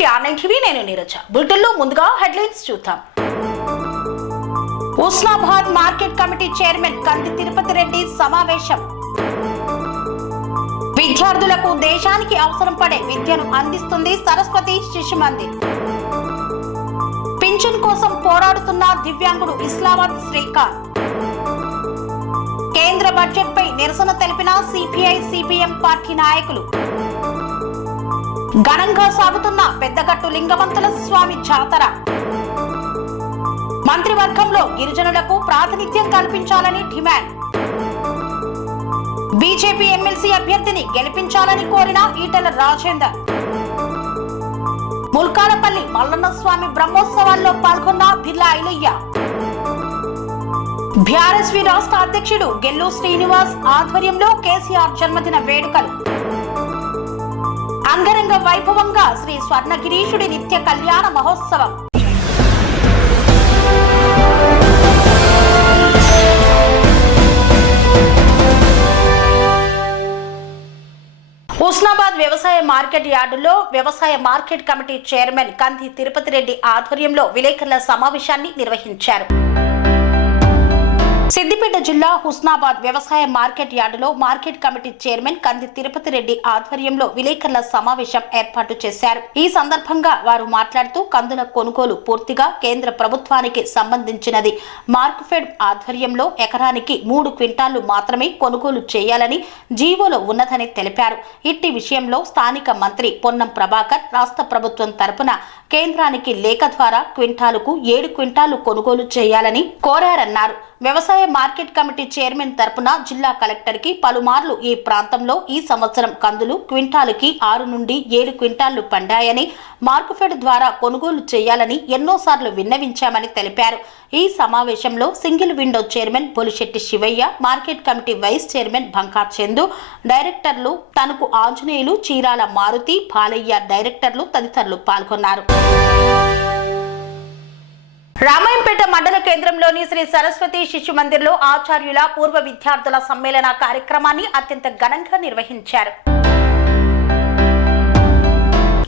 Welcome to online TV. నేను నీరజ. బులెటిన్లో ముందుగా హెడ్లైన్స్ చూద్దాం. హుస్నాబాద్ మార్కెట్ కమిటీ చైర్మన్ కంది తిరుపతి రెడ్డి సమావేశం. విద్యార్థులకు దేశానికి అవసరం పడే విద్యను అందిస్తుంది సరస్వతి శిశు మందిర్. పింఛన్ కోసం పోరాడుతున్న దివ్యాంగుడు ఇస్లామాబాద్ శ్రీకాంత్. కేంద్ర బడ్జెట్ పై నిరసన తెలిపిన సిపిఐ సిపిఎం పార్టీ నాయకులు. ఘనంగా సాగుతున్న పెద్దగట్టు లింగవంతుల స్వామి జాతర. మంత్రివర్గంలో గిరిజనులకు ప్రాతినిధ్యం కల్పించాలని డిమాండ్. బీజేపీ ఎమ్మెల్సీ అభ్యర్థిని గెలిపించాలని కోరిన ఈటెల రాజేందర్. ముల్కాలపల్లి మల్లన్న స్వామి బ్రహ్మోత్సవాల్లో పాల్గొన్న బిర్లా ఐలయ్య. బీఆర్ఎస్వి రాష్ట్ర అధ్యక్షుడు గెల్లు శ్రీనివాస్ ఆధ్వర్యంలో కేసీఆర్ జన్మదిన వేడుకలు. అంగరంగ వైభవంగా శ్రీ స్వర్ణగిరీశుడి నిత్య కళ్యాణ మహోత్సవం. హుస్నాబాద్ వ్యవసాయ మార్కెట్ యార్డులో వ్యవసాయ మార్కెట్ కమిటీ చైర్మన్ కంది తిరుపతి రెడ్డి ఆధ్వర్యంలో విలేకరుల సమావేశాన్ని నిర్వహించారు. సిద్దిపేట జిల్లా హుస్నాబాద్ వ్యవసాయ మార్కెట్ యార్డులో మార్కెట్ కమిటీ చైర్మన్ కంది తిరుపతి రెడ్డి ఆధ్వర్యంలో విలేకరుల సమావేశం ఏర్పాటు చేశారు. ఈ సందర్భంగా వారు మాట్లాడుతూ కందుల కొనుగోలు పూర్తిగా కేంద్ర ప్రభుత్వానికి సంబంధించినది. మార్క్ఫెడ్ ఆధ్వర్యంలో ఎకరానికి 3 క్వింటాళ్లు మాత్రమే కొనుగోలు చేయాలని జీవోలో ఉన్నదని తెలిపారు. ఇట్టి విషయంలో స్థానిక మంత్రి పొన్నం ప్రభాకర్ రాష్ట్ర ప్రభుత్వం తరపున కేంద్రానికి లేఖ ద్వారా క్వింటాలుకు 7 క్వింటాళ్లు కొనుగోలు చేయాలని కోరారన్నారు. వ్యవసాయ మార్కెట్ కమిటీ చైర్మన్ తరపున జిల్లా కలెక్టర్ కి పలుమార్లు ఈ ప్రాంతంలో ఈ సంవత్సరం కందులు క్వింటాలుకి 6 నుండి 7 క్వింటాళ్లు పండాయని, మార్క్ఫెడ్ ద్వారా కొనుగోలు చేయాలని ఎన్నోసార్లు విన్నవించామని తెలిపారు. ఈ సమావేశంలో single window chairman Bolisetti Sivaiah, market committee vice chairman Banka Chandu, డైరెక్టర్లు తణుకు ఆంజనేయులు, చీరాల మారుతి, బాలయ్య డైరెక్టర్లు తదితరులు పాల్గొన్నారు. రామాయంపేట మండల కేంద్రంలోని శ్రీ సరస్వతి శిశు మందిర్లో ఆచార్యుల పూర్వ విద్యార్థుల సమ్మేళన కార్యక్రమాన్ని అత్యంత ఘనంగా నిర్వహించారు.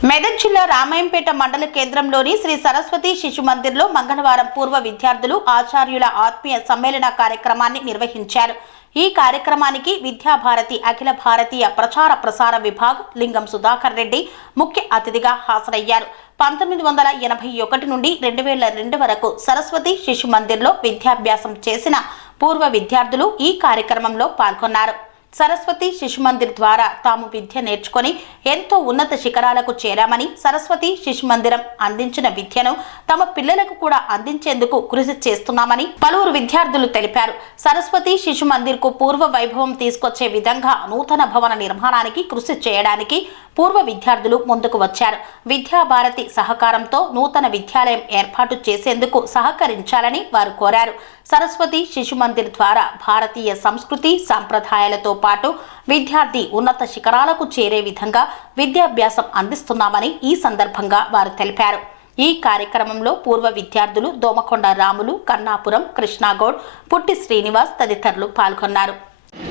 మెదక్ జిల్లా రామాయంపేట మండల కేంద్రంలోని శ్రీ సరస్వతి శిశు మందిర్లో మంగళవారం పూర్వ విద్యార్థులు ఆచార్యుల ఆత్మీయ సమ్మేళన కార్యక్రమాన్ని నిర్వహించారు. ఈ కార్యక్రమానికి విద్యాభారతి అఖిల భారతీయ ప్రచార ప్రసార విభాగం లింగం సుధాకర్ రెడ్డి ముఖ్య అతిథిగా హాజరయ్యారు. 1981 నుండి 2002 వరకు సరస్వతి శిశు మందిర్లో విద్యాభ్యాసం చేసిన పూర్వ విద్యార్థులు ఈ కార్యక్రమంలో పాల్గొన్నారు. సరస్వతి శిశు మందిర్ ద్వారా తాము విద్య నేర్చుకొని ఎంతో ఉన్నత శిఖరాలకు చేరామని, సరస్వతి శిశు మందిరం అందించిన విద్యను తమ పిల్లలకు కూడా అందించేందుకు కృషి చేస్తున్నామని పలువురు విద్యార్థులు తెలిపారు. సరస్వతి శిశు మందిర్ కు పూర్వ వైభవం తీసుకొచ్చే విధంగా నూతన భవన నిర్మాణానికి కృషి చేయడానికి పూర్వ విద్యార్థులు ముందుకు వచ్చారు. విద్యాభారతి సహకారంతో నూతన విద్యాలయం ఏర్పాటు చేసేందుకు సహకరించాలని వారు కోరారు. సరస్వతి శిశు మందిర్ ద్వారా భారతీయ సంస్కృతి సంప్రదాయాలతో పాటు విద్యార్థి ఉన్నత శిఖరాలకు చేరే విధంగా విద్యాభ్యాసం అందిస్తున్నామని ఈ సందర్భంగా వారు తెలిపారు. ఈ కార్యక్రమంలో పూర్వ విద్యార్థులు దోమకొండ రాములు, కన్నాపురం కృష్ణాగౌడ్, పుట్టి శ్రీనివాస్ తదితరులు పాల్గొన్నారు.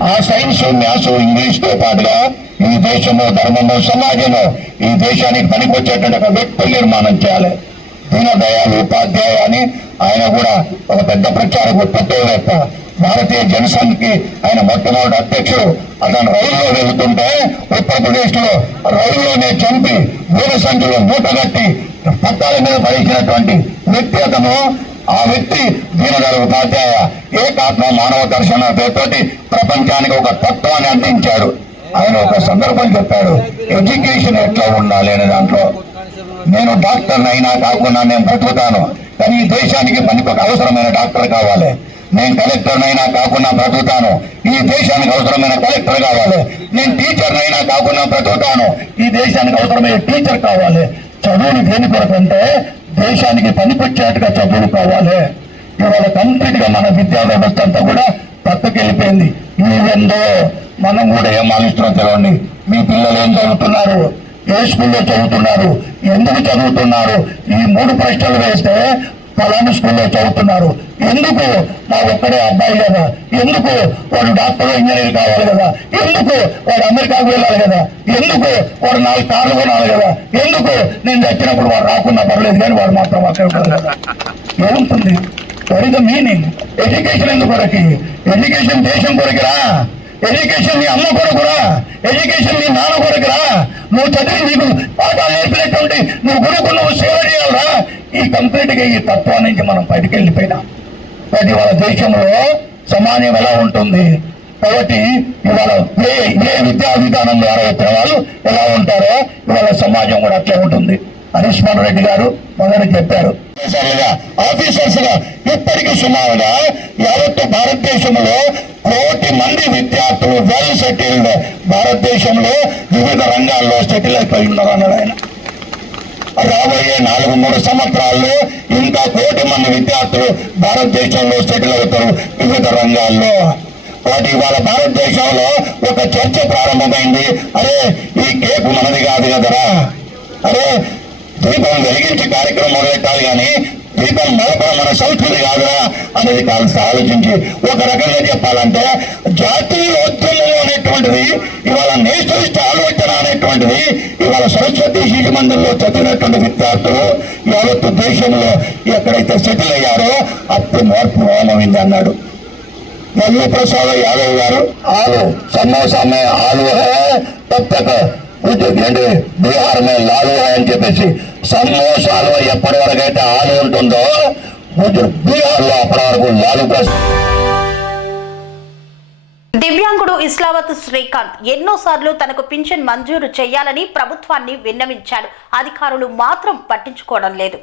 ఆ సైన్స్ మ్యాథ్స్ ఇంగ్లీష్ తో పాటుగా ఈ దేశంలో ధర్మము సమాజంలో ఈ దేశానికి పనికొచ్చేటువంటి ఒక వ్యక్తులు నిర్మాణం చేయాలి. దీనదయాళ్ ఉపాధ్యాయ అని ఆయన కూడా ఒక పెద్ద ప్రచారకుడు, తత్వవేత్త, భారతీయ జనసంఘ్కి ఆయన మొట్టమొదటి అధ్యక్షుడు. అతను రైల్లో వెళుతుంటే ఉత్తరప్రదేశ్ లో రైల్లోనే చంపి దూర సంఖ్యలో మూటగట్టి పట్టాల మీద పడిచినటువంటి వ్యక్తి అతను. ఆ వ్యక్తి దీనదయాళ్ ఉపాధ్యాయ ఏకాత్మ మానవ దర్శన పేరుతోటి ప్రపంచానికి ఒక తత్వాన్ని అందించాడు. ఆయన ఒక సందర్భం చెప్పాడు, ఎడ్యుకేషన్ ఎట్లా ఉండాలి అనే దాంట్లో. నేను డాక్టర్ అయినా కాకుండా నేను బ్రతుకుతాను, కానీ ఈ దేశానికి పనికి ఒక అవసరమైన డాక్టర్ కావాలి. నేను కలెక్టర్ అయినా కాకుండా బ్రతుకుతాను, ఈ దేశానికి అవసరమైన కలెక్టర్ కావాలి. నేను టీచర్ అయినా కాకుండా బ్రతుకుతాను, ఈ దేశానికి అవసరమైన టీచర్ కావాలి. చదువులు దేని కొరకంటే దేశానికి పనికొచ్చేట్టుగా చదువులు కావాలి. ఇవాళ కంప్లీట్ గా మన విద్యా వ్యవస్థ అంతా కూడా పక్కకెళ్ళిపోయింది. ఈవెందో మనం కూడా ఏం ఆలోచిస్తున్నాం తెలియండి. మీ పిల్లలు ఏం చదువుతున్నారు, ఏ స్కూల్లో చదువుతున్నారు, ఎందుకు చదువుతున్నారు, ఈ 3 ప్రశ్నలు వేస్తే ఫలానా స్కూల్లో చదువుతున్నారు. ఎందుకు? మా ఒక్కడే అబ్బాయి కదా, ఎందుకు వాడు డాక్టర్ ఇంజనీర్ కావాలి కదా, ఎందుకు వాడు అమెరికాకు వెళ్ళాలి కదా, ఎందుకు వాడు 4 కార్లు కొనాలి కదా, ఎందుకు నేను తెచ్చినప్పుడు వాడు రాకుండా పర్లేదు కానీ వాడు మాత్రం అక్కడ ఉంటాడు కదా. ఏముంటుంది? What is the meaning? Education ఎందుకు కొరకి? ఎడ్యుకేషన్ దేశం కొరకిరా, ఎడ్యుకేషన్ నీ అమ్మ కొరకురా, ఎడ్యుకేషన్ నీ నాన్న కొరకురా. నువ్వు చదివి నీకు పాఠాలు నేర్పినటువంటి నువ్వు గురుకు నువ్వు సేవ చేయాలరా. ఈ కంప్లీట్ గా ఈ తత్వం నుంచి మనం బయటకు వెళ్ళిపోయినా అది వాళ్ళ దేశంలో సమాజం ఎలా ఉంటుంది. కాబట్టి ఇవాళ ఏ విద్యా విధానం ద్వారా వచ్చిన వాళ్ళు ఎలా ఉంటారో ఇవాళ సమాజం కూడా అట్లే ఉంటుంది. హరీష్ మోహన్ రెడ్డి గారు మొదలు చెప్పారు. ఆఫీసర్స్ గా ఇప్పటికీ సుమారుగా యావత్తు భారతదేశంలో 1 కోటి మంది విద్యార్థులు వెల్ సెటిల్డ్ భారతదేశంలో వివిధ రంగాల్లో సెటిల్ అయిపోయి ఉన్నారు అన్నాడు ఆయన. రాబోయే 4-3 సంవత్సరాల్లో ఇంకా 1 కోటి మంది విద్యార్థులు భారతదేశంలో సెటిల్ అవుతారు వివిధ రంగాల్లో. వాటి ఇవాళ భారతదేశంలో ఒక చర్చ ప్రారంభమైంది. అరే ఈ కేకు మనది కాదు కదరా, అరే దీపం వెలిగించి కార్యక్రమం మొదలెట్టాలి కానీ దీపం నడపడం మన సంస్కృతి కాదురా అనేది కాస్త ఆలోచించి ఒక రకంగా చెప్పాలంటే జాతీయోద్యమం అనేటువంటిది ఇవాళ నేషనలిస్ట్ ఆలోచన అనేటువంటిది ఇవాళ సరస్వతి శిశు మందిరంలో చదివినటువంటి విద్యార్థులు యావత్తు దేశంలో ఎక్కడైతే సెటిల్ అయ్యారో అప్పుడు మార్పు ప్రారంభమైంది అన్నాడు లల్లూ ప్రసాద్ యాదవ్ గారు. ఆలు సమోసా మే ఆలు హై తబ్ తక్ ఏంటి బీహార్ మే లాలు హై అని చెప్పేసి సమోసాలో ఎప్పటి వరకు అయితే ఆలు ఉంటుందో బీహార్ లో అప్పటి వరకు లాలు ప్రసాద్. దివ్యాంగుడు ఇస్లావత్ శ్రీకాంత్ ఎన్నోసార్లు తనకు పింఛన్ మంజూరు చేయాలని ప్రభుత్వాన్ని విన్నవించాడు. అధికారులు మాత్రం పట్టించుకోవడం లేదు.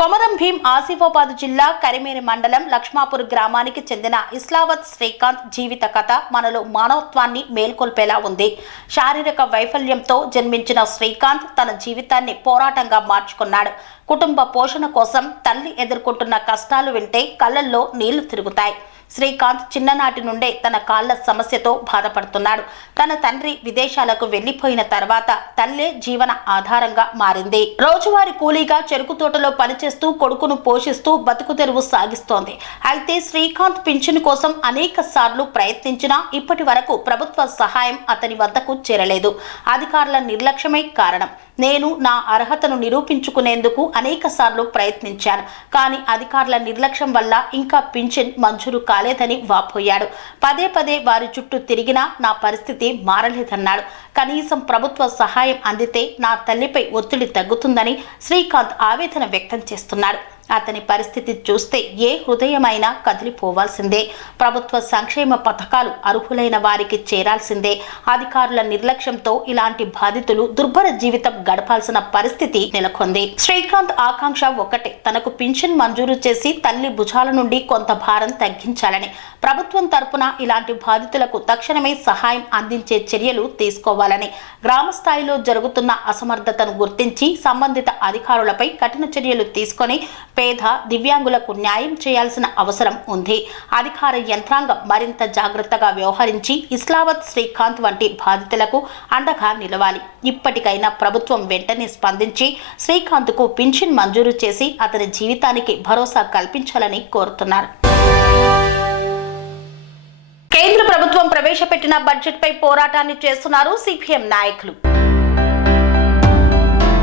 కొమరం భీం ఆసిఫాబాద్ జిల్లా కరిమేరి మండలం లక్ష్మాపూర్ గ్రామానికి చెందిన ఇస్లావత్ శ్రీకాంత్ జీవిత కథ మనలో మానవత్వాన్ని మేల్కొల్పేలా ఉంది. శారీరక వైఫల్యంతో జన్మించిన శ్రీకాంత్ తన జీవితాన్ని పోరాటంగా మార్చుకున్నాడు. కుటుంబ పోషణ కోసం తల్లి ఎదుర్కొంటున్న కష్టాలు వింటే కళ్ళల్లో నీళ్లు తిరుగుతాయి. శ్రీకాంత్ చిన్ననాటి నుండే తన కాళ్ల సమస్యతో బాధపడుతున్నాడు. తన తండ్రి విదేశాలకు వెళ్లిపోయిన తర్వాత తల్లే జీవన ఆధారంగా మారింది. రోజువారీ కూలీగా చెరుకు తోటలో పనిచేస్తూ కొడుకును పోషిస్తూ బతుకు తెరువు సాగిస్తోంది. అయితే శ్రీకాంత్ పింఛను కోసం అనేక సార్లు ప్రయత్నించినా ఇప్పటి వరకు ప్రభుత్వ సహాయం అతని వద్దకు చేరలేదు. అధికారుల నిర్లక్ష్యమే కారణం. నేను నా అర్హతను నిరూపించుకునేందుకు అనేక సార్లు ప్రయత్నించాను, కానీ అధికారుల నిర్లక్ష్యం వల్ల ఇంకా పింఛన్ మంజూరు కాలేదని వాపోయాడు. పదే వారి చుట్టూ తిరిగినా నా పరిస్థితి మారలేదన్నాడు. కనీసం ప్రభుత్వ సహాయం అందితే నా తల్లిపై ఒత్తిడి తగ్గుతుందని శ్రీకాంత్ ఆవేదన వ్యక్తం చేస్తున్నాడు. అతని పరిస్థితి చూస్తే ఏ హృదయమైనా కదిలిపోవాల్సిందే. ప్రభుత్వ సంక్షేమ పథకాలు అర్హులైన వారికి చేరాల్సిందే. అధికారుల నిర్లక్ష్యంతో ఇలాంటి బాధితులు దుర్భర జీవితం గడపాల్సిన పరిస్థితి నెలకొంది. శ్రీకాంత్ ఆకాంక్ష ఒక్కటే, తనకు పింఛన్ మంజూరు చేసి తల్లి భుజాల నుండి కొంత భారం తగ్గించాలని. ప్రభుత్వం తరపున ఇలాంటి బాధితులకు తక్షణమే సహాయం అందించే చర్యలు తీసుకోవాలని, గ్రామ స్థాయిలో జరుగుతున్న అసమర్థతను గుర్తించి సంబంధిత అధికారులపై కఠిన చర్యలు తీసుకొని పేద దివ్యాంగులకు న్యాయం చేయాల్సిన అవసరం ఉంది. అధికార యంత్రాంగం మరింత జాగ్రత్తగా వ్యవహరించి ఇస్లావత్ శ్రీకాంత్ వంటి బాధితులకు అండగా నిలవాలి. ఇప్పటికైనా ప్రభుత్వం వెంటనే స్పందించి శ్రీకాంత్కు పింఛన్ మంజూరు చేసి అతని జీవితానికి భరోసా కల్పించాలని కోరుతున్నారు. కేంద్ర ప్రభుత్వం ప్రవేశపెట్టిన బడ్జెట్పై పోరాటాన్ని చేస్తున్నారు సిపిఎం నాయకులు.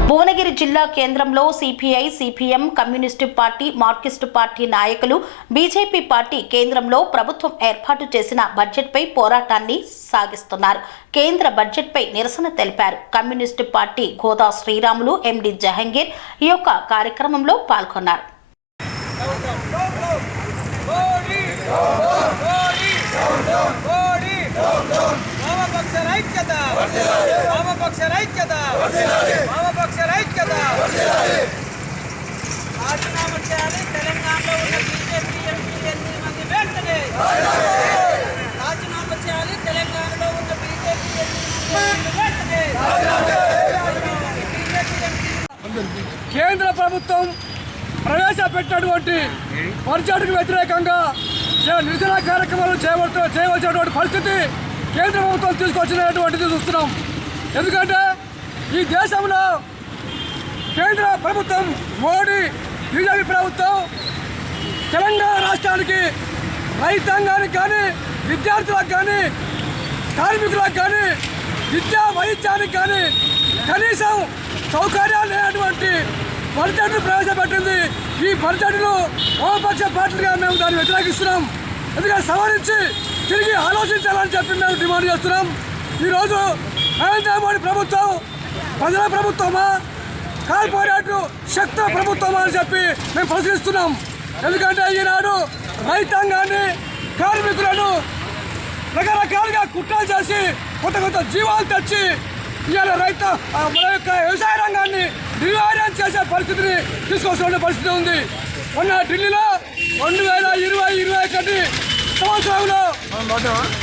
భువనగిరి జిల్లా కేంద్రంలో CPI, CPM, communist party, Marxist party నాయకులు, బీజేపీ పార్టీ కేంద్రంలో ప్రభుత్వం ఏర్పాటు చేసిన బడ్జెట్పై పోరాటాన్ని సాగిస్తున్నారు. కేంద్ర బడ్జెట్పై నిరసన తెలిపారు. కమ్యూనిస్టు పార్టీ గోదా శ్రీరాములు, ఎండి జహంగీర్ ఈ యొక్క కార్యక్రమంలో పాల్గొన్నారు. రాజీనామా చేయాలి. తెలంగాణలో ఉన్న బీజేపీ ఎంపీలు 8 మంది వెంటనే రాజీనామా చేయాలి. తెలంగాణలో ఉన్న బీజేపీ ఎంపీలు వెంటనే. కేంద్ర ప్రభుత్వం ప్రవేశపెట్టినటువంటి బడ్జెట్కు వ్యతిరేకంగా నిరసన కార్యక్రమాలు చేయవలసినటువంటి పరిస్థితి కేంద్ర ప్రభుత్వం తీసుకొచ్చినటువంటిది చూస్తున్నాం. ఎందుకంటే ఈ దేశంలో కేంద్ర ప్రభుత్వం మోడీ బీజేపీ ప్రభుత్వం తెలంగాణ రాష్ట్రానికి రైతాంగానికి కానీ విద్యార్థులకు కానీ కార్మికులకు కానీ విద్యా వైద్యానికి కానీ కనీసం సౌకర్యాలు లేనటువంటి బడ్జెట్ను ప్రవేశపెట్టింది. ఈ బడ్జెట్ను వామపక్ష పార్టీలుగా మేము దాన్ని వ్యతిరేకిస్తున్నాం. ఎందుకంటే సవరించి తిరిగి ఆలోచించాలని చెప్పి మేము డిమాండ్ చేస్తున్నాం. ఈరోజు నరేంద్ర మోడీ ప్రభుత్వం ప్రజల ప్రభుత్వమా కార్పొరేట్ శక్తుల ప్రభుత్వమా అని చెప్పి మేము ప్రశ్నిస్తున్నాం. ఎందుకంటే ఈనాడు రైతాంగాన్ని కార్మికులను రకరకాలుగా కుట్రలు చేసి కొత్త జీవాలు తెచ్చి ఇవాళ మన యొక్క వ్యవసాయ రంగాన్ని నిర్వహణ చేసే పరిస్థితిని తీసుకొస్తున్న పరిస్థితి ఉంది. మొన్న ఢిల్లీలో 2020-21 సంవత్సరంలో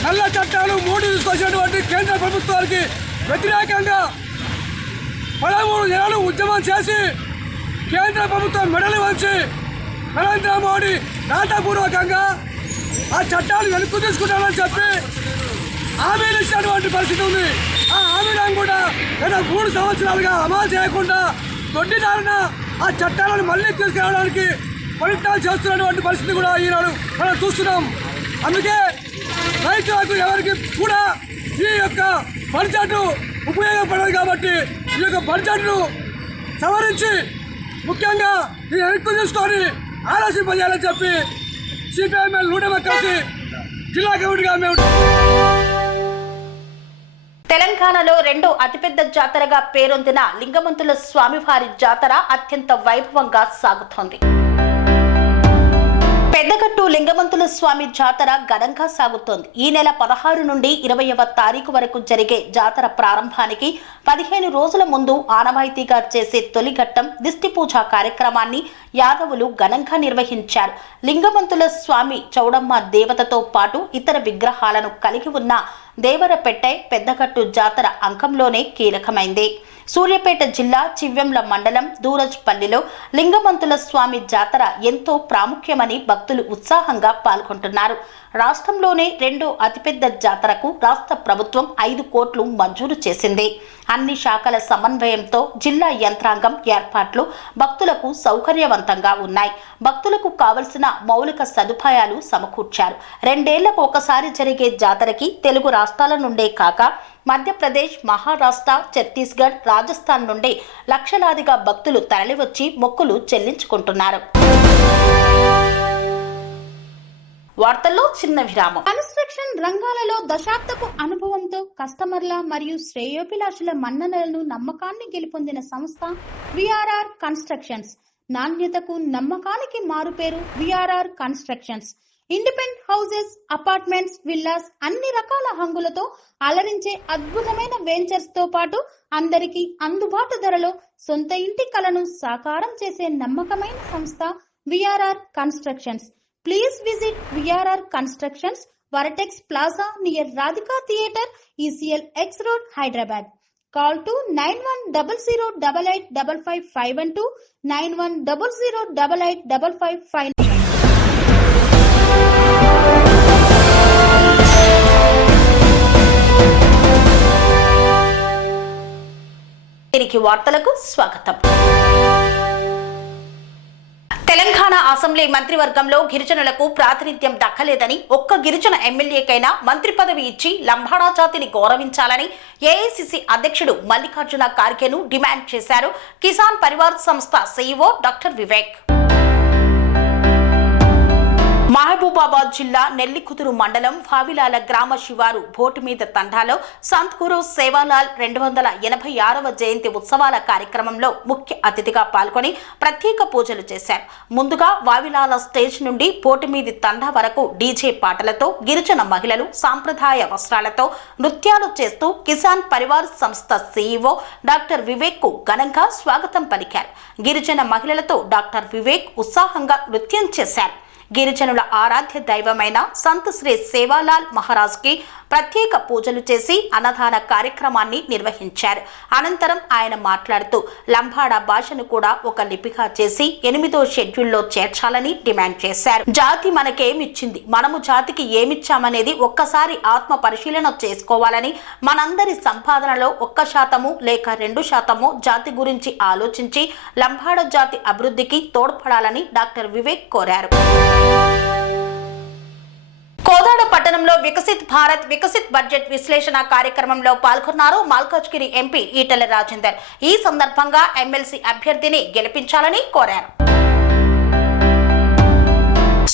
నల్ల చట్టాలు 3 తీసుకొచ్చినటువంటి కేంద్ర ప్రభుత్వానికి వ్యతిరేకంగా 13 నెలలు ఉద్యమం చేసి కేంద్ర ప్రభుత్వం మెడలు వంచి నరేంద్ర మోడీ రాతపూర్వకంగా ఆ చట్టాలు వెనక్కు తీసుకుంటామని చెప్పి హామీలు ఇచ్చినటువంటి పరిస్థితి ఉంది. ఆ హామీలను కూడా గత 3 సంవత్సరాలుగా అమలు చేయకుండా దొడ్డిదారిన ఆ చట్టాలను మళ్ళీ తీసుకురావడానికి ప్రయత్నాలు చేస్తున్నటువంటి పరిస్థితి కూడా ఈనాడు మనం చూస్తున్నాం. అందుకే రైతులకు ఎవరికి కూడా ఈ యొక్క బడ్జెట్ ఉపయోగపడదు. కాబట్టి ఈ యొక్క బడ్జెట్ను సవరించి ముఖ్యంగా ఈ వెనక్కు తీసుకొని ఆలోచింపజేయాలని చెప్పి సిపిఐఎంఎల్ నూటెమ్మ కలిసి జిల్లా కమిటీగా మేము తెలంగాణలో రెండో అతిపెద్ద జాతరగా పేరొందిన లింగమంతుల స్వామివారి జాతర అత్యంత వైభవంగా సాగుతోంది. పెద్దగట్టు లింగమంతుల స్వామి జాతర ఘనంగా సాగుతోంది. ఈ నెల 16 నుండి 20వ తారీఖు వరకు జరిగే జాతర ప్రారంభానికి 15 రోజుల ముందు ఆనవాయితీగా చేసే తొలి ఘట్టం దిష్టి పూజ కార్యక్రమాన్ని యాదవులు ఘనంగా నిర్వహించారు. లింగమంతుల స్వామి చౌడమ్మ దేవతతో పాటు ఇతర విగ్రహాలను కలిగి ఉన్న దేవరపెట్టె పెద్దగట్టు జాతర అంకంలోనే కీలకమైంది. సూర్యాపేట జిల్లా చివ్వెంల మండలం దూరజ్పల్లిలో లింగమంతుల స్వామి జాతర ఎంతో ప్రాముఖ్యమని భక్తులు ఉత్సాహంగా పాల్గొంటున్నారు. రాష్ట్రంలోనే రెండో అతిపెద్ద జాతరకు రాష్ట్ర ప్రభుత్వం 5 కోట్లు మంజూరు చేసింది. అన్ని శాఖల సమన్వయంతో జిల్లా యంత్రాంగం ఏర్పాట్లు భక్తులకు సౌకర్యవంతంగా ఉన్నాయి. భక్తులకు కావలసిన మౌలిక సదుపాయాలు సమకూర్చారు. 2 ఏళ్లకు ఒకసారి జరిగే జాతరకి తెలుగు రాష్ట్రాల నుండే కాక మధ్యప్రదేశ్, మహారాష్ట్ర, ఛత్తీస్గఢ్, రాజస్థాన్ నుండి లక్షలాదిగా భక్తులు తరలివచ్చి మొక్కులు చెల్లించుకుంటున్నారు. వార్తల్లో చిన్న విరామం. కన్స్ట్రక్షన్ రంగాలలో దశాబ్దపు అనుభవంతో కస్టమర్ల మరియు శ్రేయోభిలాషుల మన్ననలను నమ్మకాన్ని గెలుపొందిన సంస్థ విఆర్ఆర్ కన్స్ట్రక్షన్స్. నాణ్యతకు నమ్మకానికి మారుపేరు VRR constructions. Independent houses, apartments, villas అన్ని రకాల హంగులతో అలరించే అద్భుతమైన వెంచర్స్ తో పాటు అందరికీ అందుబాటు ధరలో సొంత ఇంటి కలను సాకారం చేసే నమ్మకమైన సంస్థ VRR constructions. Please visit VRR Constructions, Varatex Plaza near Radhika Theatre, ECL X Road, Hyderabad. Call to 9100885551 9100885559. తిరిగి వార్తలకు స్వాగతం. తెలంగాణ అసెంబ్లీ మంత్రివర్గంలో గిరిజనులకు ప్రాతినిధ్యం దక్కలేదని, ఒక్క గిరిజన ఎమ్మెల్యేకైనా మంత్రి పదవి ఇచ్చి లంబాడా జాతిని గౌరవించాలని ఏఐసిసి అధ్యక్షుడు మల్లికార్జున ఖార్గేను డిమాండ్ చేశారు కిసాన్ పరివార్ సంస్థ సీఈఓ డాక్టర్ వివేక్. మహబూబాబాద్ జిల్లా నెల్లికుదురు మండలం ఫావిలాల గ్రామ శివారు బోటు మీద తండాలో సంత్ గురు సేవాలాల్ 286వ జయంతి ఉత్సవాల కార్యక్రమంలో ముఖ్య అతిథిగా పాల్గొని ప్రత్యేక పూజలు చేశారు. ముందుగా వావిలాల స్టేజ్ నుండి బోటు మీది తండా వరకు డీజే పాటలతో గిరిజన మహిళలు సాంప్రదాయ వస్త్రాలతో నృత్యాలు చేస్తూ కిసాన్ పరివార్ సంస్థ సీఈఓ డాక్టర్ వివేక్ కు ఘనంగా స్వాగతం పలికారు. గిరిజన మహిళలతో డాక్టర్ వివేక్ ఉత్సాహంగా నృత్యం చేశారు. గిరిజనుల ఆరాధ్య దైవమైన సంత్ శ్రీ సేవాలాల్ మహారాజ్ కి ప్రత్యేక పూజలు చేసి అన్నదాన కార్యక్రమాన్ని నిర్వహించారు. అనంతరం ఆయన మాట్లాడుతూ లంబాడా భాషను కూడా ఒక లిపిగా చేసి 8వ షెడ్యూల్లో చేర్చాలని డిమాండ్ చేశారు. జాతి మనకేమిచ్చింది, మనము జాతికి ఏమిచ్చామనేది ఒక్కసారి ఆత్మ పరిశీలన చేసుకోవాలని, మనందరి సంపాదనలో 1% లేక 2% జాతి గురించి ఆలోచించి లంబాడా జాతి అభివృద్ధికి తోడ్పడాలని డాక్టర్ వివేక్ కోరారు. కోదాడ పట్టణంలో వికసిత్ భారత్ వికసిత్ బడ్జెట్ విశ్లేషణ కార్యక్రమంలో పాల్గొన్నారు మల్కాజ్గిరి ఎంపీ ఈటెల రాజేందర్. ఈ సందర్భంగా ఎమ్మెల్సీ అభ్యర్థిని గెలిపించాలని కోరారు.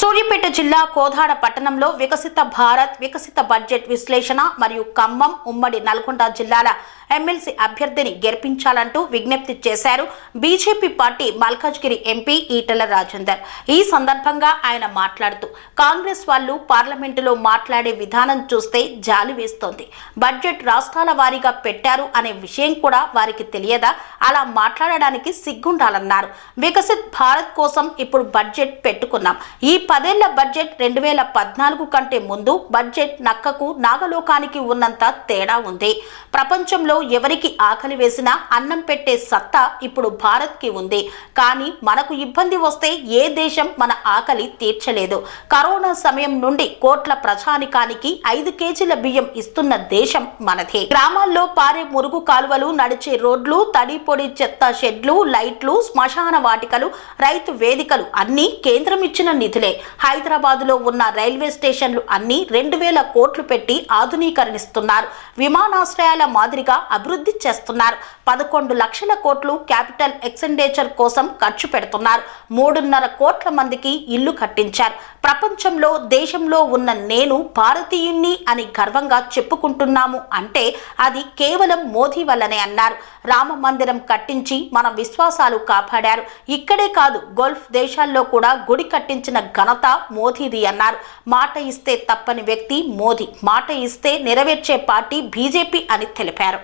సూర్యాపేట జిల్లా కోదాడ పట్టణంలో వికసిత భారత్ వికసిత బడ్జెట్ విశ్లేషణ మరియు ఖమ్మం ఉమ్మడి నల్గొండ జిల్లాల ఎమ్మెల్సీ అభ్యర్థిని గెలిపించాలంటూ విజ్ఞప్తి చేశారు BJP party Malkajgiri MP Etela Rajender. ఈ సందర్భంగా ఆయన మాట్లాడుతూ కాంగ్రెస్ వాళ్ళు పార్లమెంటులో మాట్లాడే విధానం చూస్తే జాలి వేస్తోంది. బడ్జెట్ రాష్ట్రాల వారీగా పెట్టారు అనే విషయం కూడా వారికి తెలియదా? అలా మాట్లాడడానికి సిగ్గుండాలన్నారు. వికసిత్ భారత్ కోసం ఇప్పుడు బడ్జెట్ పెట్టుకున్నాం. ఈ 10 ఏళ్ల బడ్జెట్ 2014 కంటే ముందు బడ్జెట్ నక్కకు నాగలోకానికి ఉన్నంత తేడా ఉంది. ప్రపంచంలో ఎవరికి ఆకలి వేసినా అన్నం పెట్టే సత్తా ఇప్పుడు భారత్కి ఉంది. కానీ మనకు ఇబ్బంది వస్తే ఏ దేశం మన ఆకలి తీర్చలేదు. కరోనా సమయం నుండి కోట్ల ప్రజానికానికి 5 కేజీల బియ్యం ఇస్తున్న దేశం మనదే. గ్రామాల్లో పారే మురుగు కాలువలు, నడిచే రోడ్లు, తడి పొడి చెత్త షెడ్లు, లైట్లు, శ్మశాన వాటికలు, రైతు వేదికలు అన్నీ కేంద్రం ఇచ్చిన నిధులే. హైదరాబాదులో ఉన్న రైల్వే స్టేషన్లు అన్నీ 2000 కోట్లు పెట్టి ఆధునీకరణిస్తున్నారు. విమానాశ్రయాల మాదిరిగా అభివృద్ధి చేస్తున్నారు. 11 లక్షల కోట్లు క్యాపిటల్ ఎక్స్పెండిచర్ కోసం ఖర్చు పెడుతున్నారు. 3.5 కోట్ల మందికి ఇల్లు కట్టించారు. ప్రపంచంలో దేశంలో ఉన్న నేను భారతీయుణ్ణి అని గర్వంగా చెప్పుకుంటున్నాము అంటే అది కేవలం మోదీ వల్లనే అన్నారు. రామ మందిరం కట్టించి మన విశ్వాసాలు కాపాడారు. ఇక్కడే కాదు గల్ఫ్ దేశాల్లో కూడా గుడి కట్టించిన ఘనత మోదీది అన్నారు. మాట ఇస్తే తప్పని వ్యక్తి మోదీ, మాట ఇస్తే నెరవేర్చే పార్టీ బీజేపీ అని తెలిపారు.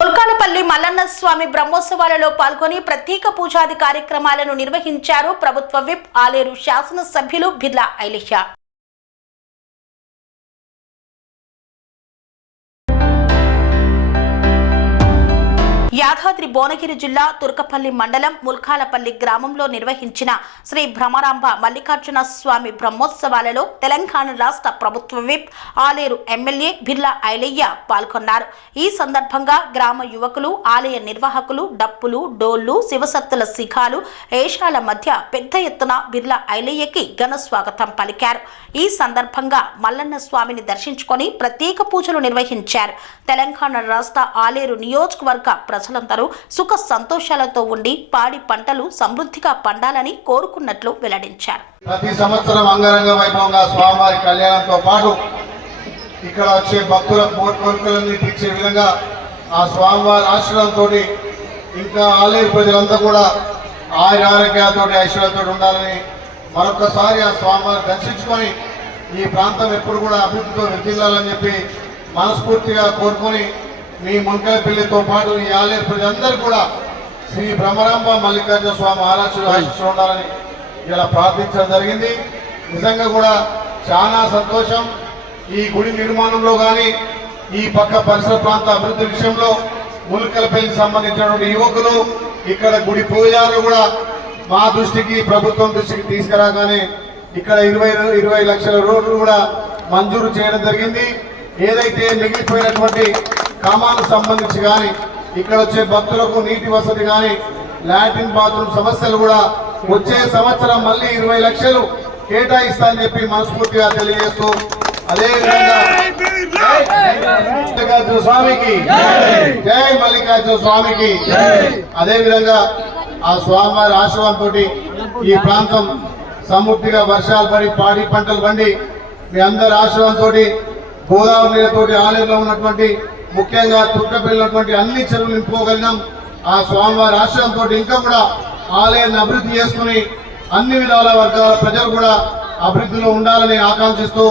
ముల్కాలపల్లి మల్లన్న స్వామి బ్రహ్మోత్సవాలలో పాల్గొని ప్రత్యేక పూజాది కార్యక్రమాలను నిర్వహించారు ప్రభుత్వ విప్ ఆలేరు శాసనసభ్యులు బిర్లా ఐలిషా. యాదాద్రి భువనగిరి జిల్లా తుర్కపల్లి మండలం ముల్కాలపల్లి గ్రామంలో నిర్వహించిన శ్రీ భ్రమరాంబ మల్లికార్జున స్వామి బ్రహ్మోత్సవాలలో తెలంగాణ రాష్ట్ర ప్రభుత్వ విప్ ఆలేరు ఎమ్మెల్యే బిర్లా ఐలయ్య పాల్గొన్నారు. ఈ సందర్భంగా గ్రామ యువకులు, ఆలయ నిర్వాహకులు డప్పులు, డోళ్లు, శివసత్తుల శిఖాలు, ఏషాల మధ్య పెద్ద ఎత్తున బిర్లా ఐలయ్యకి ఘన స్వాగతం పలికారు. ఈ సందర్భంగా మల్లన్న స్వామిని దర్శించుకొని ప్రత్యేక పూజలు నిర్వహించారు. తెలంగాణ రాష్ట్ర ఆలేరు నియోజకవర్గ ప్రజలందరూ సుఖ సంతోషాలతో ఉండి పాడి పంటలు సమృద్ధిగా పండాలని కోరుకున్నట్లు వెల్లడించారు. ప్రతి సంవత్సరం అంగరంగ వైభవంగా స్వామివారి కళ్యాణంతో పాటు ఇక్కడ వచ్చే భక్తుల కోరికలన్నీ తీర్చే విధంగా ఆ స్వామివారి ఆశ్రయంతో ఇంకా ఆలయ ప్రజలంతా కూడా ఆరోగ్యాలతో ఐశ్వర్యంతో ఉండాలని మరొకసారి ఆ స్వామివారిని దర్శించుకొని ఈ ప్రాంతం ఎప్పుడు కూడా అభివృద్ధితో వెతిల్లాలని చెప్పి మనస్ఫూర్తిగా కోరుకొని మీ ముల్కాలపల్లితో పాటు ఈ ఆలయ ప్రజలందరూ కూడా శ్రీ భ్రమరాంబ మల్లికార్జున స్వామి ఆరాధన ఉండాలని ఇలా ప్రార్థించడం జరిగింది. నిజంగా కూడా చాలా సంతోషం. ఈ గుడి నిర్మాణంలో కానీ ఈ పక్క పరిసర ప్రాంత అభివృద్ధి విషయంలో ముల్కాలపల్లికి సంబంధించినటువంటి యువకులు, ఇక్కడ గుడి పూజారులు కూడా మా దృష్టికి, ప్రభుత్వం దృష్టికి తీసుకురాగానే ఇక్కడ 20 లక్షల రోడ్లు కూడా మంజూరు చేయడం జరిగింది. ఏదైతే మిగిలిపోయినటువంటి కామాలకు సంబంధించి కానీ ఇక్కడ వచ్చే భక్తులకు నీటి వసతి కానీ లాట్రిన్ బాత్రూమ్ సమస్యలు కూడా వచ్చే సంవత్సరం మళ్ళీ 20 లక్షలు కేటాయిస్తానని చెప్పి మనస్ఫూర్తిగా తెలియజేస్తూ, అదేవిధంగా మల్లికార్జున స్వామికి జై, మల్లికార్జున స్వామికి. అదేవిధంగా ఆ స్వామివారి ఆశీర్వాదంతో ఈ ప్రాంతం సమృద్ధిగా వర్షాలు పడి పాడి పంటలు పండి మీ అందరి ఆశీర్వాదంతో గోదావరి నీళ్ళతోటి ఆలయంలో ఉన్నటువంటి ముఖ్యంగా తుర్కపల్లినటువంటి అన్ని చెరువులు నింపుకోగలిగినాం. ఆ స్వామివారి ఆశ్రయంతో ఇంకా కూడా ఆలయాన్ని అభివృద్ధి చేసుకుని అన్ని విధాల వర్గాల ప్రజలు కూడా అభివృద్ధిలో ఉండాలని ఆకాంక్షిస్తూ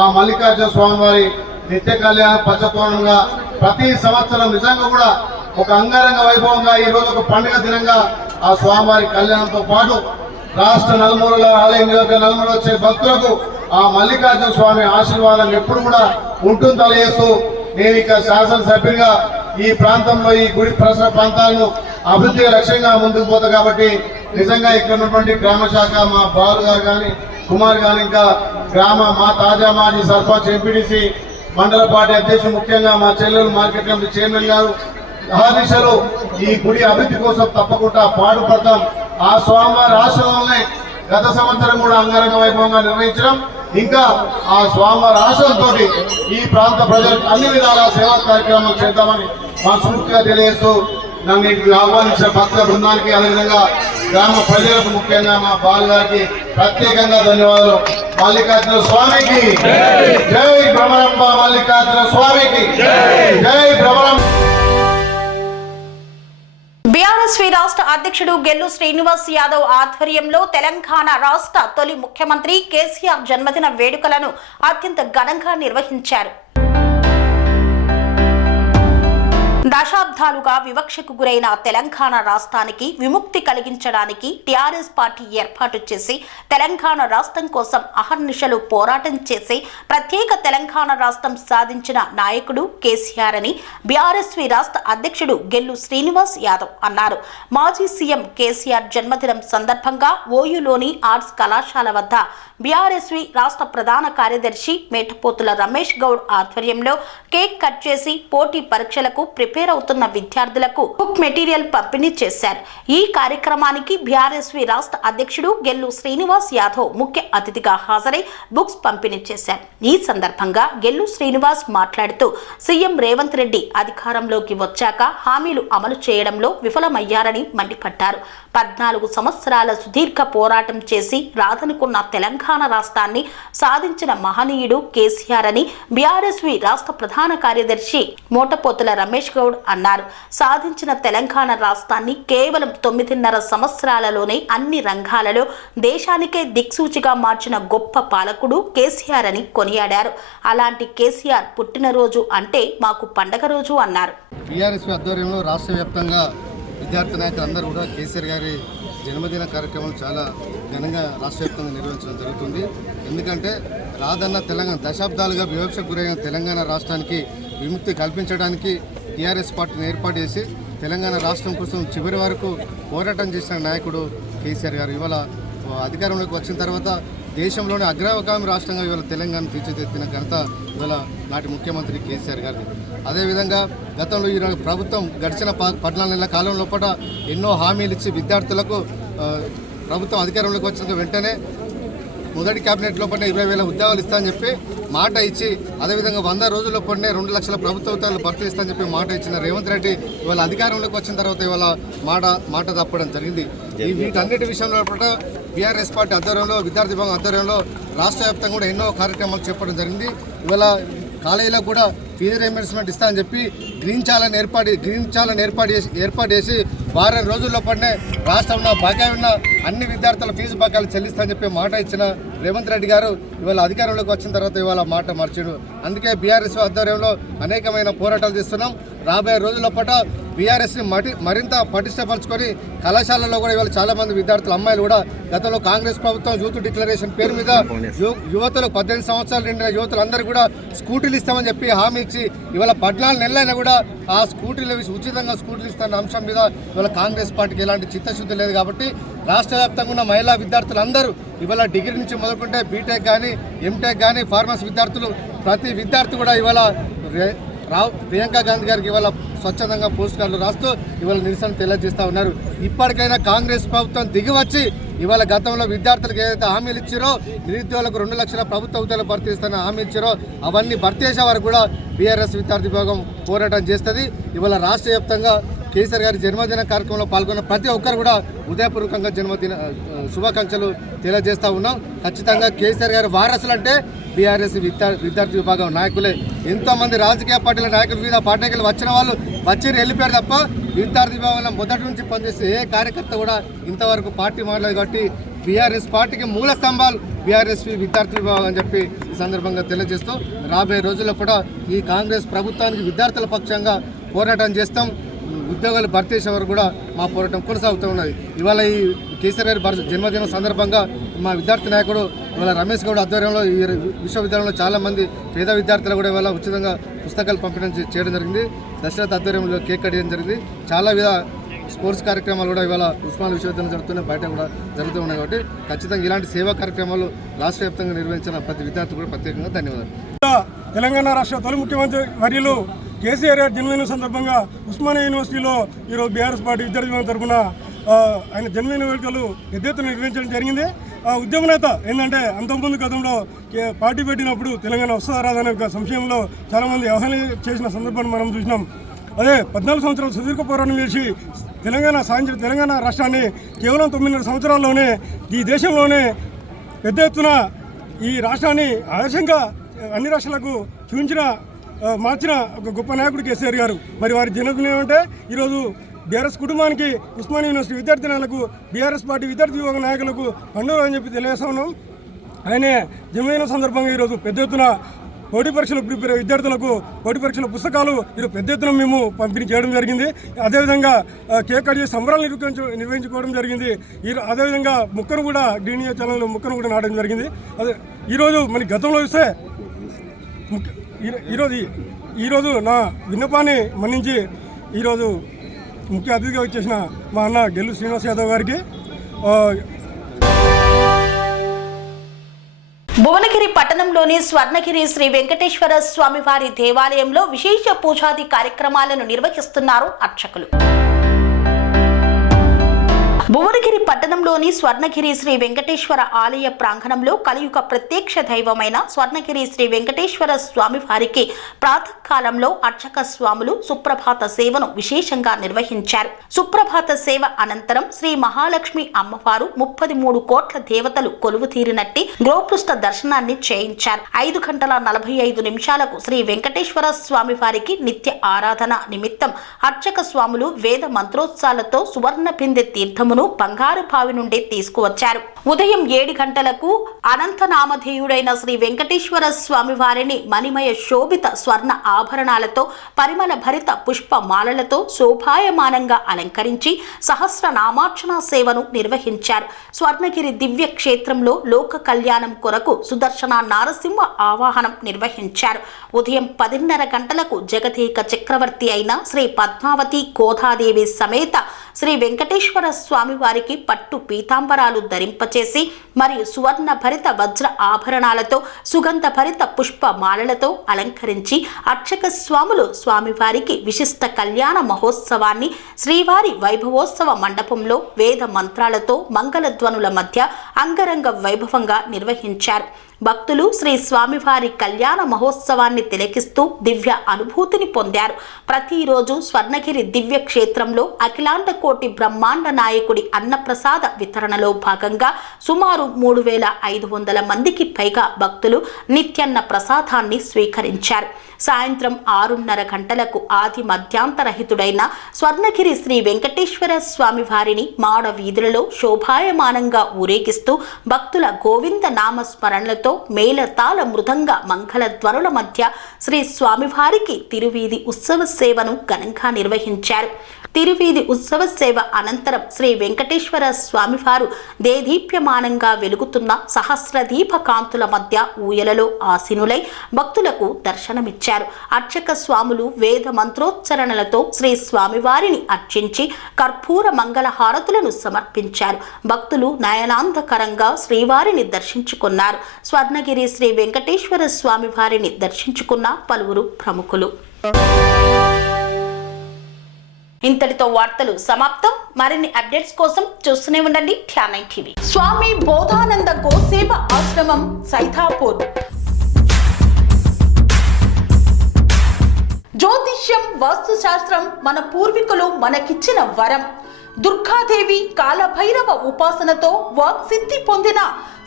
ఆ మల్లికార్జున స్వామివారి నిత్య కళ్యాణ పచ్చతోరణంగా ప్రతి సంవత్సరం నిజంగా కూడా ఒక అంగరంగ వైభవంగా ఈ రోజు ఒక పండుగ దినంగా ఆ స్వామివారి కళ్యాణంతో పాటు రాష్ట్ర నలుమూలల ఆలయం నలుమూల వచ్చే భక్తులకు ఆ మల్లికార్జున స్వామి ఆశీర్వాదం ఎప్పుడు కూడా ఉంటుంది తెలియజేస్తూ నేను ఇక శాసనసభ్యునిగా ఈ ప్రాంతంలో ఈ గుడి పరిసర ప్రాంతాలను అభివృద్ధి లక్ష్యంగా ముందుకు పోతా కాబట్టి నిజంగా ఇక్కడ ఉన్నటువంటి గ్రామ శాఖ మా బాలు గారు కానీ కుమార్ గారు ఇంకా మా తాజా మాజీ సర్పంచ్ ఎంపీడీసీ మండల పార్టీ అధ్యక్షులు ముఖ్యంగా మా చెల్లెలు మార్కెట్ కమిటీ చైర్మన్ గారు ఆ దిశలో ఈ గుడి అభివృద్ధి కోసం తప్పకుండా పాటుపడతాం. ఆ స్వామివారి ఆశ్రమంలోనే గత సంవత్సరం కూడా అంగరంగ వైభవంగా నిర్వహించడం ఇంకా ఆ స్వామివారి ఆశ్రమంతో ఈ ప్రాంత ప్రజలకు అన్ని విధాల సేవా కార్యక్రమాలు చేద్దామని మనస్ఫూర్తిగా తెలియజేస్తూ నన్ను ఆహ్వానించిన భక్త బృందానికి అదేవిధంగా గ్రామ ప్రజలకు ముఖ్యంగా మా బాలు గారికి ప్రత్యేకంగా ధన్యవాదాలు. మల్లికార్జున స్వామికి జై భ్రమరంబ, మల్లికార్జున స్వామికి జై భ్రమరంబ. బీఆర్ఎస్వి రాష్ట్ర అధ్యక్షుడు గెల్లు శ్రీనివాస్ యాదవ్ ఆధ్వర్యంలో తెలంగాణ రాష్ట్ర తొలి ముఖ్యమంత్రి కేసీఆర్ జన్మదిన వేడుకలను అత్యంత ఘనంగా నిర్వహించారు. దశాబ్దాలుగా వివక్షకు గురైన తెలంగాణ రాష్ట్రానికి విముక్తి కలిగించడానికి టీఆర్ఎస్ పార్టీ ఏర్పాటు చేసి తెలంగాణ రాష్ట్రం కోసం అహర్నిశలు పోరాటం చేసి ప్రత్యేక తెలంగాణ రాష్ట్రం సాధించిన నాయకుడు కేసీఆర్ అని బీఆర్ఎస్వి రాష్ట్ర అధ్యక్షుడు గెల్లు శ్రీనివాస్ యాదవ్ అన్నారు. మాజీ సీఎం కేసీఆర్ జన్మదినం సందర్భంగా ఓయూలోని ఆర్ట్స్ కళాశాల వద్ద బీఆర్ఎస్వి రాష్ట్ర ప్రధాన కార్యదర్శి మేటపోతుల రమేష్ గౌడ్ ఆధ్వర్యంలో కేక్ కట్ చేసి పోటీ పరీక్షలకు ప్రిపేర్ అవుతున్న విద్యార్థులకు బుక్ మెటీరియల్ పంపిణీ చేశారు. ఈ కార్యక్రమానికి బీఆర్ఎస్వి రాష్ట్ర అధ్యక్షుడు గెల్లు శ్రీనివాస్ యాదవ్ ముఖ్య అతిథిగా హాజరై బుక్స్ పంపిణీ చేశారు. ఈ సందర్భంగా గెల్లు శ్రీనివాస్ మాట్లాడుతూ సీఎం రేవంత్ రెడ్డి అధికారంలోకి వచ్చాక హామీలు అమలు చేయడంలో విఫలమయ్యారని మండిపడ్డారు. 14 సంవత్సరాల సుదీర్ఘ పోరాటం చేసి రాదనుకున్న తెలంగాణ రాష్ట్రాన్ని సాధించిన మహనీయుడు కేసీఆర్ అని బీఆర్ఎస్వి రాష్ట్ర ప్రధాన కార్యదర్శి మోటపోతుల రమేష్ గౌడ్ అన్నారు. సాధించిన తెలంగాణ రాష్ట్రాన్ని కేవలం 9.5 సంవత్సరాలలోనే అన్ని రంగాలలో దేశానికే దిక్సూచిగా మార్చిన గొప్ప పాలకుడు కేసీఆర్ అని కొనియాడారు. అలాంటి కేసీఆర్ పుట్టినరోజు అంటే మాకు పండగ రోజు అన్నారు. బీఆర్ఎస్ ఆధ్వర్యంలో రాష్ట్ర వ్యాప్తంగా విద్యార్థి నాయకులందరూ కూడా కేసీఆర్ గారి జన్మదిన కార్యక్రమం చాలా ఘనంగా రాష్ట్ర వ్యాప్తంగా నిర్వహించడం జరుగుతుంది. ఎందుకంటే రాదన్న తెలంగాణ దశాబ్దాలుగా వివక్షకు గురైన తెలంగాణ రాష్ట్రానికి విముక్తి కల్పించడానికి టీఆర్ఎస్ పార్టీని ఏర్పాటు చేసి తెలంగాణ రాష్ట్రం కోసం చివరి వరకు పోరాటం చేసిన నాయకుడు కేసీఆర్ గారు ఇవాళ అధికారంలోకి వచ్చిన తర్వాత దేశంలోని అగ్రగామి రాష్ట్రంగా ఇవాళ తెలంగాణ తీర్చిదిద్దిన ఘనత ఇవాళ నాటి ముఖ్యమంత్రి కేసీఆర్ గారిది. అదేవిధంగా గతంలో ఈ ప్రభుత్వం గడిచిన 14 నెలల కాలం లోపల ఎన్నో హామీలు ఇచ్చి విద్యార్థులకు ప్రభుత్వం అధికారంలోకి వచ్చిన వెంటనే మొదటి క్యాబినెట్ లోపలనే 20,000 ఉద్యోగాలు ఇస్తామని చెప్పి మాట ఇచ్చి అదేవిధంగా 100 రోజుల లోపలనే 2 లక్షల ప్రభుత్వ ఉద్యోగాలు భర్తీ ఇస్తామని చెప్పి మాట ఇచ్చిన రేవంత్ రెడ్డి ఇవాళ అధికారంలోకి వచ్చిన తర్వాత ఇవాళ మాట తప్పడం జరిగింది. ఈ వీటన్నిటి విషయంలో కూడా బీఆర్ఎస్ పార్టీ ఆధ్వర్యంలో విద్యార్థి విభాగం ఆధ్వర్యంలో రాష్ట్ర వ్యాప్తంగా కూడా ఎన్నో కార్యక్రమాలు చేపట్టడం జరిగింది. ఇవాళ కాలేజీలో కూడా ఫీజు రీయింబర్స్మెంట్ ఇస్తామని చెప్పి గ్రీన్ చాలను ఏర్పాటు చేసి వారం రోజుల్లో పడినే రాష్ట్రంలో బకాయి ఉన్న అన్ని విద్యార్థుల ఫీజు బకాయిలు చెల్లిస్తామని చెప్పి మాట ఇచ్చిన రేవంత్ రెడ్డి గారు ఇవాళ అధికారంలోకి వచ్చిన తర్వాత ఇవాళ మాట మార్చాడు. అందుకే బీఆర్ఎస్ ఆధ్వర్యంలో అనేకమైన పోరాటాలు చేస్తున్నాం. రాబోయే రోజుల పాటు బీఆర్ఎస్ని మరింత పటిష్టపరచుకొని కళాశాలలో కూడా ఇవాళ చాలామంది విద్యార్థులు అమ్మాయిలు కూడా గతంలో కాంగ్రెస్ ప్రభుత్వం యూత్ డిక్లరేషన్ పేరు మీద యువతలు 18 సంవత్సరాలు నిండిన యువతులందరూ కూడా స్కూటీలు ఇస్తామని చెప్పి హామీ ఇచ్చి ఇవాళ 14 నెలలైనా కూడా ఆ స్కూటీలు ఉచితంగా స్కూటీలు ఇస్తున్న అంశం మీద ఇవాళ కాంగ్రెస్ పార్టీకి ఎలాంటి చిత్తశుద్ధి లేదు. కాబట్టి రాష్ట్ర వ్యాప్తంగా ఉన్న మహిళా విద్యార్థులందరూ ఇవాళ డిగ్రీ నుంచి మొదలుకుంటే బీటెక్ కానీ ఎంటెక్ కానీ ఫార్మసీ విద్యార్థులు ప్రతి విద్యార్థి కూడా ఇవాళ ప్రియాంక గాంధీ గారికి ఇవాళ స్వచ్ఛందంగా పోస్ట్ కార్డులు రాస్తూ ఇవాళ నిరసన తెలియజేస్తూ ఉన్నారు. ఇప్పటికైనా కాంగ్రెస్ ప్రభుత్వం దిగివచ్చి ఇవాళ గతంలో విద్యార్థులకు ఏదైతే హామీలు ఇచ్చారో నిరుద్యోగులకు 2 లక్షల ప్రభుత్వ ఉద్యోగాలు భర్తీ ఇస్తానని హామీ ఇచ్చారో అవన్నీ భర్తీ చేసే వరకు కూడా బీఆర్ఎస్ విద్యార్థి విభాగం పోరాటం చేస్తుంది. ఇవాళ రాష్ట్ర వ్యాప్తంగా కేసీఆర్ గారి జన్మదిన కార్యక్రమంలో పాల్గొన్న ప్రతి ఒక్కరు కూడా ఉదయపూర్వకంగా జన్మదిన శుభాకాంక్షలు తెలియజేస్తూ ఉన్నాం. ఖచ్చితంగా కేసీఆర్ గారి వారసులు అంటే బీఆర్ఎస్ విద్యార్థి విభాగం నాయకులే. ఎంతోమంది రాజకీయ పార్టీల నాయకులు వివిధ పార్టీలు వచ్చిన వాళ్ళు వచ్చి వెళ్ళిపోయారు తప్ప విద్యార్థి విభాగంలో మొదటి నుంచి పనిచేసే ఏ కార్యకర్త కూడా ఇంతవరకు పార్టీ మారలేదు. కాబట్టి బీఆర్ఎస్ పార్టీకి మూల స్తంభాలు బీఆర్ఎస్ విద్యార్థి విభాగం అని చెప్పి ఈ సందర్భంగా తెలియజేస్తూ రాబోయే రోజుల్లో కూడా ఈ కాంగ్రెస్ ప్రభుత్వానికి విద్యార్థుల పక్షంగా పోరాటం చేస్తాం. ఉద్యోగాలు భర్తీ చేసే వరకు కూడా మా పోరాటం కొనసాగుతూ ఉన్నది. ఇవాళ ఈ కేసీఆర్ గారి జన్మదినం సందర్భంగా మా విద్యార్థి నాయకుడు ఇవాళ రమేష్ గౌడ్ ఆధ్వర్యంలో ఈ విశ్వవిద్యాలయంలో చాలామంది పేద విద్యార్థులు కూడా ఇవాళ ఉచితంగా పుస్తకాలు పంపిణీ చేయడం జరిగింది. దశరథ ఆధ్వర్యంలో కేక్ కట్ చేయడం జరిగింది. చాలా స్పోర్ట్స్ కార్యక్రమాలు కూడా ఇవాళ ఉస్మానియా విశ్వవిద్యాలయం జరుగుతున్నాయి, బయట కూడా జరుగుతూ ఉన్నాయి. కాబట్టి ఖచ్చితంగా ఇలాంటి సేవా కార్యక్రమాలు రాష్ట్ర వ్యాప్తంగా నిర్వహించిన ప్రతి విద్యార్థి కూడా ప్రత్యేకంగా ధన్యవాదాలు. తెలంగాణ రాష్ట్ర తొలి ముఖ్యమంత్రి వర్యులు కేసీఆర్ గారి జన్మదినం సందర్భంగా ఉస్మానియా యూనివర్సిటీలో ఈరోజు బీఆర్ఎస్ పార్టీ విద్యార్థి విభాగం తరఫున ఆయన జన్మదిన వేడుకలు పెద్ద ఎత్తున నిర్వహించడం జరిగింది. ఉద్యమ నేత ఏంటంటే అంతకుముందు గతంలో పార్టీ పెట్టినప్పుడు తెలంగాణ వస్తుందా రాదనే ఒక సంశయంలో చాలామంది అవహేళన చేసిన సందర్భాన్ని మనం చూసినాం. అదే 14 సంవత్సరాలు సుదీర్ఘ పోరాటం చేసి తెలంగాణ రాష్ట్రాన్ని కేవలం 9 సంవత్సరాల్లోనే ఈ దేశంలోనే పెద్ద ఎత్తున ఈ రాష్ట్రాన్ని ఆదర్శంగా అన్ని రాష్ట్రాలకు మార్చిన ఒక గొప్ప నాయకుడు కేసీఆర్ గారు. మరి వారి జన్మదినం ఏమంటే ఈరోజు బీఆర్ఎస్ కుటుంబానికి, ఉస్మానియా యూనివర్సిటీ విద్యార్థినులకు, బీఆర్ఎస్ పార్టీ విద్యార్థి విభాగ నాయకులకు పండుగ అని చెప్పి తెలియజేస్తా ఉన్నాం. ఆయనే జన్మదినం సందర్భంగా ఈరోజు పెద్ద ఎత్తున పోటీ పరీక్షలు ప్రిపేర్ విద్యార్థులకు పోటీ పరీక్షల పుస్తకాలు ఈరోజు పెద్ద ఎత్తున మేము పంపిణీ చేయడం జరిగింది. అదేవిధంగా కేక్ కట్ చేసి సంబరాలు నిర్వహించుకోవడం జరిగింది. అదేవిధంగా మొక్కను కూడా గ్రీన్ ఛానల్లో మొక్కను కూడా నాటడం జరిగింది. అదే ఈరోజు మన గతంలో చూస్తే ఈరోజు నా విన్నపాన్ని మన్నించి ఈరోజు ముఖ్య అతిథిగా వచ్చేసిన మా అన్న గెల్లు శ్రీనివాస్ యాదవ్ గారికి, భువనగిరి పట్టణంలోని స్వర్ణగిరి శ్రీ వెంకటేశ్వర స్వామి వారి దేవాలయంలో విశేష పూజాది కార్యక్రమాలను నిర్వహిస్తున్నారు అర్చకులు. భువనగిరి పట్టణంలోని స్వర్ణగిరి శ్రీ వెంకటేశ్వర ఆలయ ప్రాంగణంలో కలియుగ ప్రత్యక్ష దైవమైన స్వర్ణగిరి శ్రీ వెంకటేశ్వర స్వామి వారికి ప్రాతకాలంలో అర్చక స్వాములు సుప్రభాత సేవను విశేషంగా నిర్వహించారు. సుప్రభాత సేవ అనంతరం శ్రీ మహాలక్ష్మి అమ్మవారు 33 కోట్ల దేవతలు కొలువు తీరినట్టి గృహపృష్ఠ దర్శనాన్ని చేయించారు. 5 గంటల 45 నిమిషాలకు శ్రీ వెంకటేశ్వర స్వామి వారికి నిత్య ఆరాధన నిమిత్తం అర్చక స్వాములు వేద మంత్రోత్సాలతో సువర్ణ బిందె తీర్థమును బంగారు బావి నుండి తీసుకువచ్చారు. ఉదయం 7 గంటలకు అనంతనామధేయుడైన శ్రీ వెంకటేశ్వర స్వామి వారిని మణిమయ శోభిత స్వర్ణ ఆభరణాలతో పరిమళ భరిత పుష్పమాలలతో శోభాయమానంగా అలంకరించి సహస్రనామార్చన సేవను నిర్వహించారు. స్వర్ణగిరి దివ్య క్షేత్రంలో లోక కళ్యాణం కొరకు సుదర్శన నారసింహ ఆవాహనం నిర్వహించారు. ఉదయం 10:30 గంటలకు జగదేక చక్రవర్తి అయిన శ్రీ పద్మావతి గోదాదేవి సమేత శ్రీ వెంకటేశ్వర స్వామి వారికి పట్టు పీతాంబరాలు ధరింపచేసి మరియు సువర్ణ భరిత వజ్ర ఆభరణాలతో సుగంధ భరిత పుష్పమాలలతో అలంకరించి అర్చక స్వాములు స్వామివారికి విశిష్ట కళ్యాణ మహోత్సవాన్ని శ్రీవారి వైభవోత్సవ మండపంలో వేద మంత్రాలతో మంగళధ్వనుల మధ్య అంగరంగ వైభవంగా నిర్వహించారు. భక్తులు శ్రీ స్వామివారి కళ్యాణ మహోత్సవాన్ని తిలకిస్తూ దివ్య అనుభూతిని పొందారు. ప్రతిరోజు స్వర్ణగిరి దివ్య క్షేత్రంలో అఖిలాండ కోటి బ్రహ్మాండ నాయకుడి అన్నప్రసాద వితరణలో భాగంగా సుమారు 3500 మందికి పైగా భక్తులు నిత్యాన్న ప్రసాదాన్ని స్వీకరించారు. సాయంత్రం 6:30 గంటలకు ఆది మధ్యాంతరహితుడైన స్వర్ణగిరి శ్రీ వెంకటేశ్వర స్వామి వారిని మాడ వీధులలో శోభాయమానంగా ఊరేగిస్తూ భక్తుల గోవింద నామస్మరణలతో మేళతాళ మృదంగ మంగళ ధ్వనుల మధ్య శ్రీ స్వామివారికి తిరువీధి ఉత్సవ సేవను ఘనంగా నిర్వహించారు. తిరువీధి ఉత్సవ సేవ అనంతరం శ్రీ వెంకటేశ్వర స్వామివారు దేదీప్యమానంగా వెలుగుతున్న సహస్రదీప కాంతుల మధ్య ఊయలలో ఆసీనులై భక్తులకు దర్శనమిచ్చారు. అర్చక స్వాములు వేద మంత్రోచ్చరణలతో శ్రీ స్వామివారిని అర్చించి కర్పూర మంగళ హారతులను సమర్పించారు. భక్తులు నయనాంధకరంగా శ్రీవారిని దర్శించుకున్నారు. స్వర్ణగిరి శ్రీ వెంకటేశ్వర స్వామి వారిని దర్శించుకున్న పలువురు ప్రముఖులు. ఇంతటితో వార్తలు సమాప్తం. మరిన్ని అప్డేట్స్ కోసం చూస్తూనే ఉండండి ధ్యానం టీవీ. స్వామి బోధానంద గోసేవ ఆశ్రమం సైతాపూర్. జ్యోతిష్యం, వాస్తుశాస్త్రం మన పూర్వీకులు మనకిచ్చిన వరం. దుర్గాదేవి, కాలభైరవ ఉపాసనతో వాక్సిద్ధి పొందిన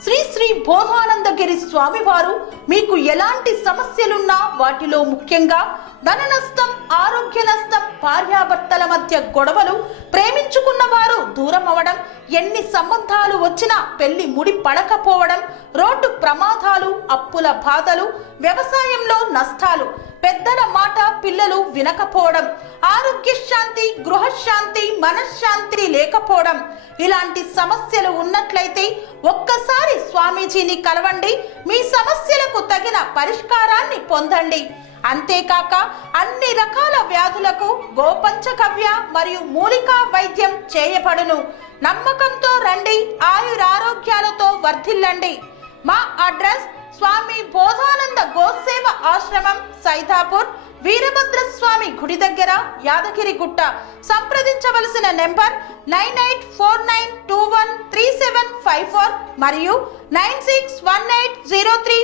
శ్రీ శ్రీ బోధానందగిరి స్వామివారు మీకు ఎలాంటి సమస్యలున్నా వాటిలో ముఖ్యంగా ధన నష్టం, ఆరోగ్య నష్టం, భార్యాభర్తల మధ్య గొడవలు, ప్రేమించుకున్న వారు దూరం అవడం, ఎన్ని సంబంధాలు వచ్చినా పెళ్లి ముడి పడకపోవడం, రోడ్డు ప్రమాదాలు, అప్పుల బాధలు, వ్యవసాయంలో నష్టాలు, పెద్దల మాట పిల్లలు వినకపోవడం, ఆరోగ్య శాంతి, గృహశాంతి, మనశ్శాంతి లేకపోవడం, ఇలాంటి సమస్యలు ఉన్నట్లయితే ఒక్కసారి స్వామీజీని కలవండి. మీ సమస్యలకు తగిన పరిష్కారాన్ని పొందండి. అంతేకాక అన్ని రకాల వ్యాధులకు గోపంచకవ్య మరియు మూలికా వైద్యం చేయబడును. నమ్మకంతో రండి, ఆయురారోగ్యాలతో వర్ధిల్లండి. మా అడ్రస్ స్వామి బోధానంద గోసేవ ఆశ్రమం, సైదాపూర్, వీరభద్రస్వామి గుడి దగ్గర, యాదగిరిగుట్ట. సంప్రదించవలసిన నెంబర్ 9849213754 మరియు 961803